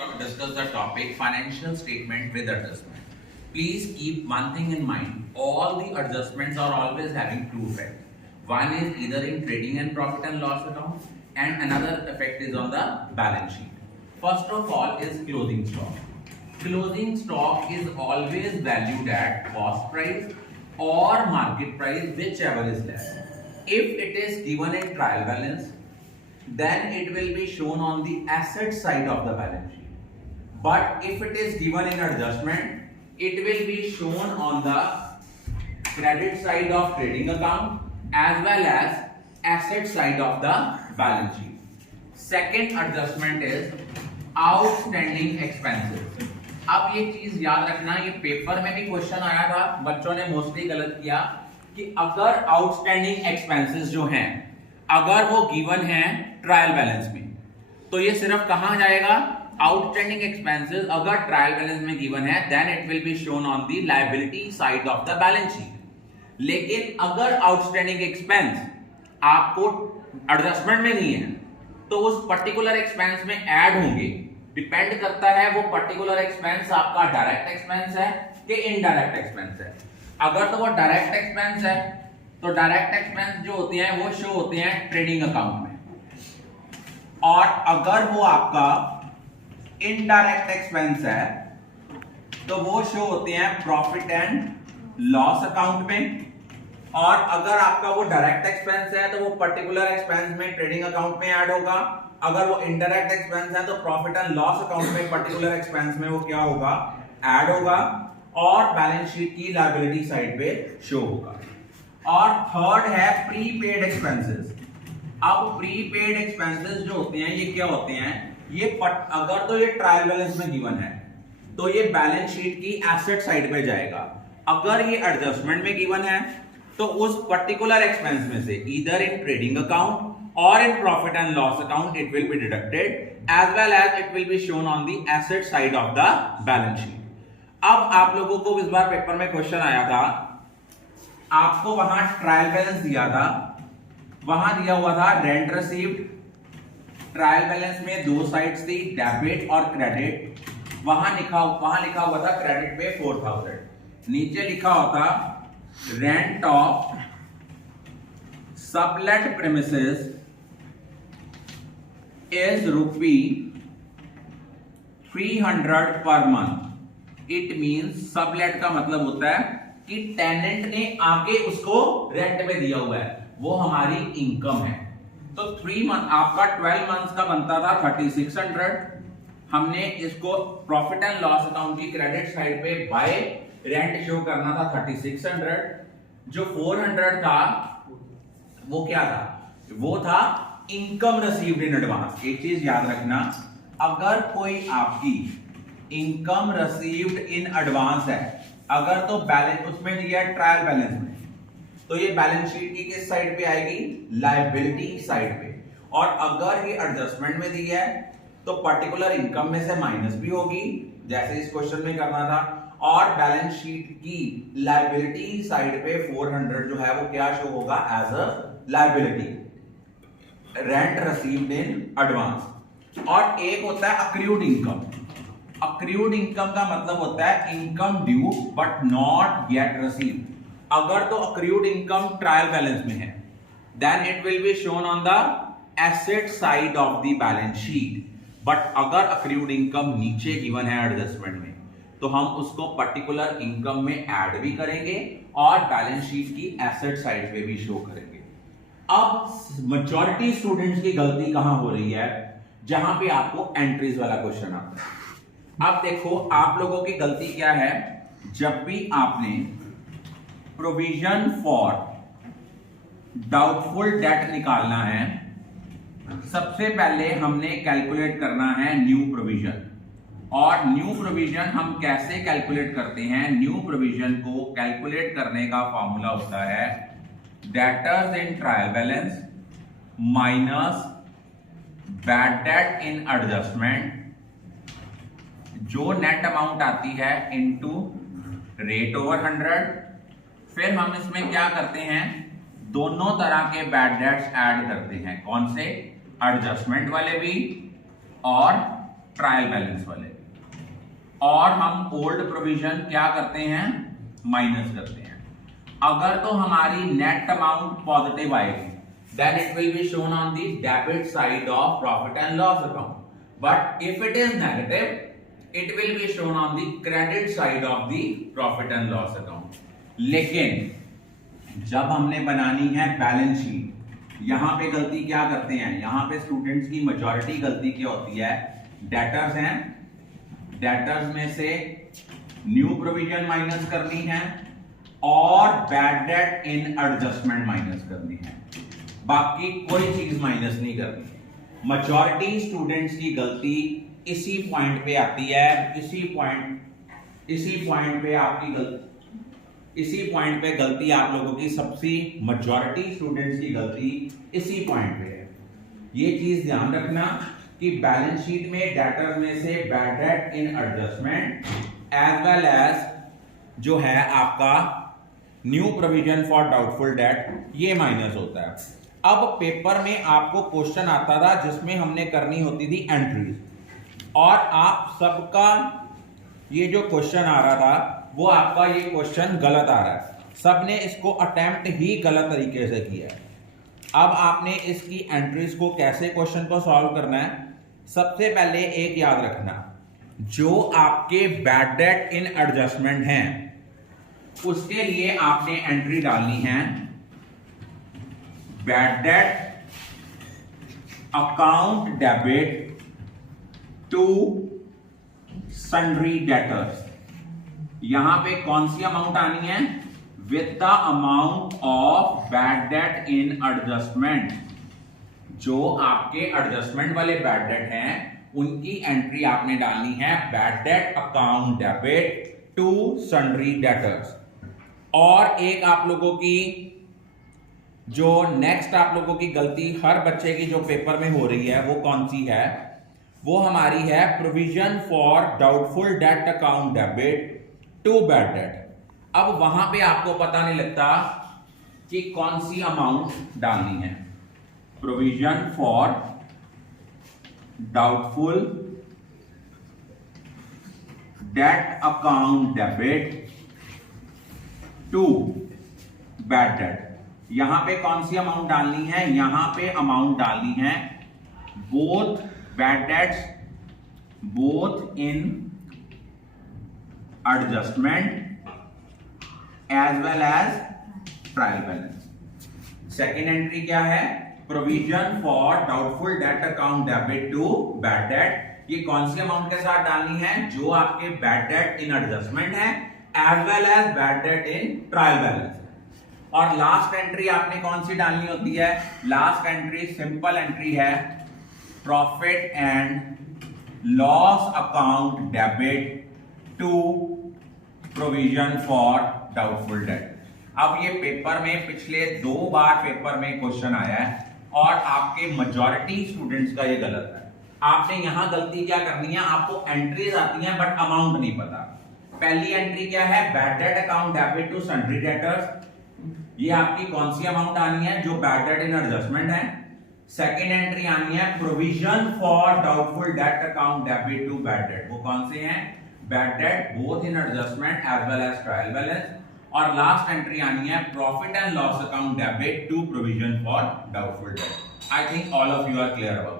discuss the topic financial statement with adjustment. Please keep one thing in mind. All the adjustments are always having two effects. One is either in trading and profit and loss account, and another effect is on the balance sheet. First of all is closing stock. Closing stock is always valued at cost price or market price, whichever is less. If it is given in trial balance, then it will be shown on the asset side of the balance sheet. But if it is given in adjustment, it will be shown on the credit side of trading account as well as asset side of the balance sheet. Second adjustment is outstanding expenses. अब ये चीज याद रखना, ये paper में भी question आया था, बच्चों ने मोस्टली गलत किया कि अगर आउटस्टैंडिंग एक्सपेंसेस जो हैं अगर वो गिवन है ट्रायल बैलेंस में, तो ये सिर्फ कहां जाएगा, आउटस्टैंडिंग एक्सपेंसेस अगर ट्रायल बैलेंस में गिवन है then it will be shown on the liability side of the balance sheet. लेकिन अगर आउटस्टैंडिंग एक्सपेंस आपको एडजस्टमेंट में नहीं है तो उस पर्टिकुलर एक्सपेंस में ऐड होंगे। डिपेंड करता है वो पर्टिकुलर एक्सपेंस आपका डायरेक्ट एक्सपेंस है कि इनडायरेक्ट एक्सपेंस है। अगर तो वो डायरेक्ट एक्सपेंस है तो डायरेक्ट एक्सपेंस जो होते हैं वो शो होते हैं ट्रेडिंग अकाउंट में, और अगर वो आपका इनडायरेक्ट एक्सपेंस है तो वो शो होते हैं प्रॉफिट एंड लॉस अकाउंट में, और अगर आपका वो डायरेक्ट एक्सपेंस है तो वो पर्टिकुलर एक्सपेंस में ट्रेडिंग अकाउंट में ऐड होगा। अगर वो इनडायरेक्ट एक्सपेंस है तो प्रॉफिट एंड लॉस अकाउंट में पर्टिकुलर एक्सपेंस में वो क्या होगा, ऐड होगा, और बैलेंस शीट की लायबिलिटी साइड पे शो होगा। और थर्ड है प्रीपेड एक्सपेंसेस। अब प्रीपेड एक्सपेंसेस जो होते हैं ये क्या होते हैं, ये अगर तो ये ट्रायल बैलेंस में गिवन है तो ये बैलेंस शीट की एसेट साइड पे जाएगा। अगर ये एडजस्टमेंट में गिवन है तो उस पर्टिकुलर एक्सपेंस में से ईदर इन ट्रेडिंग अकाउंट और in profit and loss account it will be deducted as well as it will be shown on the asset side of the balance sheet. अब आप लोगों को इस बार पेपर में question आया था, आपको वहां ट्रायल बैलेंस दिया था, वहां दिया हुआ था रेंट रिसीव्ड। ट्रायल बैलेंस में दो साइड्स थी, डेबिट और क्रेडिट। वहां लिखा हुआ था क्रेडिट पे 4000, नीचे लिखा होता rent of sublet premises is ₹300 per month. It means sublet का मतलब होता है कि टेनेंट ने आके उसको रेंट पे दिया हुआ है, वो हमारी इनकम है। तो 3 मंथ आपका 12 मंथ्स का बनता था 3600। हमने इसको प्रॉफिट एंड लॉस अकाउंट की क्रेडिट साइड पे बाय रेंट शो करना था 3600। जो 400 था वो क्या था, वो था इनकम रिसीव्ड इन एडवांस। एक चीज याद रखना, अगर कोई आपकी इनकम रिसीव्ड इन एडवांस है, अगर तो बैलेंस उसमें दिया है ट्रायल बैलेंस में, तो ये बैलेंस शीट की किस साइड पे आएगी, लायबिलिटी साइड पे। और अगर ये एडजस्टमेंट में दी है तो पर्टिकुलर इनकम में से माइनस भी होगी जैसे इस क्वेश्चन में करना था, और बैलेंस शीट की लायबिलिटी साइड पे 400 जो है वो क्या शो होगा, as a liability, rent received in advance. और एक होता है अक्रूड इनकम। अक्रूड इनकम का मतलब होता है income due but not yet received. अगर तो अक्रूड इनकम ट्रायल बैलेंस में है then it will be shown on the asset side of the balance sheet. But अगर अक्रूड इनकम नीचे गिवन है एडजस्टमेंट में तो हम उसको पर्टिकुलर इनकम में ऐड भी करेंगे और बैलेंस शीट की एसेट साइड पे भी शो करेंगे। अब मेजॉरिटी स्टूडेंट्स की गलती कहां हो रही है, जहां पे आपको एंट्रीज वाला क्वेश्चन आता है। अब देखो आप लोगों की गलती क्या है, जब भी आपने प्रोविजन फॉर डाउटफुल डेट निकालना है, सबसे पहले हमने कैलकुलेट करना है न्यू प्रोविजन। और न्यू प्रोविजन हम कैसे कैलकुलेट करते हैं, न्यू प्रोविजन को कैलकुलेट करने का फॉर्मूला होता है debtors in trial balance minus bad debt in adjustment, जो नेट अमाउंट आती है इनटू रेट ओवर 100। फिर हम इसमें क्या करते हैं, दोनों तरह के बैड डेट्स ऐड करते हैं। कौन से, एडजस्टमेंट वाले भी और ट्रायल बैलेंस वाले, और हम ओल्ड प्रोविजन क्या करते हैं, माइनस करते हैं। अगर तो हमारी नेट अमाउंट पॉजिटिव आएगी, then it will be shown on the debit side of profit and loss account. But if it is negative, it will be shown on the credit side of the profit and loss account. लेकिन जब हमने बनानी है balance sheet, यहां पे गलती क्या करते हैं, यहां पे स्टूडेंट्स की मेजॉरिटी गलती क्या होती है, डेटर्स हैं, डेटर्स में से न्यू प्रोविजन माइनस करनी है और bad debt in adjustment minus करनी है, बाकी कोई चीज माइनस नहीं करनी। मेजॉरिटी स्टूडेंट्स की गलती इसी पॉइंट पे आती है, इसी पॉइंट पे गलती आप लोगों की, सबसे मेजॉरिटी स्टूडेंट्स की गलती इसी पॉइंट पे है। ये चीज ध्यान रखना कि बैलेंस शीट में डेटर में से bad debt in adjustment as well as जो है आपका new provision for doubtful date ये माइनस होता है। अब पेपर में आपको क्वेश्चन आता था जिसमें हमने करनी होती थी एंट्रीज, और आप सबका ये जो क्वेश्चन आ रहा था वो आपका ये क्वेश्चन गलत आ रहा है, सबने इसको अटेम्प्ट ही गलत तरीके से किया है। अब आपने इसकी एंट्रीज को कैसे क्वेश्चन को सॉल्व करना है, सबसे पहले एक याद रखना, जो आपके बैड डेट इन एडजस्टमेंट हैं उसके लिए आपने एंट्री डालनी है bad debt account debit to sundry debtors. यहां पे कौन सी अमाउंट आनी है, with the amount of bad debt in adjustment. जो आपके एडजस्टमेंट वाले बैड डेट हैं उनकी एंट्री आपने डालनी है bad debt account debit to sundry debtors. और एक आप लोगों की जो नेक्स्ट आप लोगों की गलती हर बच्चे की जो पेपर में हो रही है वो कौन सी है, वो हमारी है provision for doubtful debt account debit to bad debt. अब वहां पे आपको पता नहीं लगता कि कौन सी अमाउंट डालनी है, provision for doubtful debt account debit to bad debt. यहां पे कौन सी अमाउंट डालनी है, यहां पे अमाउंट डालनी है both bad debts both in adjustment as well as trial balance. Second entry क्या है, provision for doubtful debt account debit to bad debt. ये कौन सी अमाउंट के साथ डालनी है, जो आपके बैड डेट इन एडजस्टमेंट है as well as bad debt in trial balance. और लास्ट एंट्री आपने कौन सी डालनी होती है, लास्ट एंट्री सिंपल एंट्री है profit and loss account debit to provision for doubtful debt. अब ये पेपर में पिछले 2 बार पेपर में क्वेश्चन आया है और आपके मेजॉरिटी स्टूडेंट्स का ये गलत है। आपने यहां गलती क्या करनी है, आपको एंट्रीज आती हैं बट अमाउंट नहीं पता। पहली एंट्री क्या है, bad debt account debit to sundry debtors. ये आपकी कौन सी अमाउंट आनी है, जो बैड डेट इन एडजस्टमेंट है। सेकेंड एंट्री आनी है provision for doubtful debt account debit to bad debt. वो कौन से हैं, bad debt both in adjustment as well as trial balance. और लास्ट एंट्री आनी है profit and loss account debit to provision for doubtful debt. I think all of you are clear about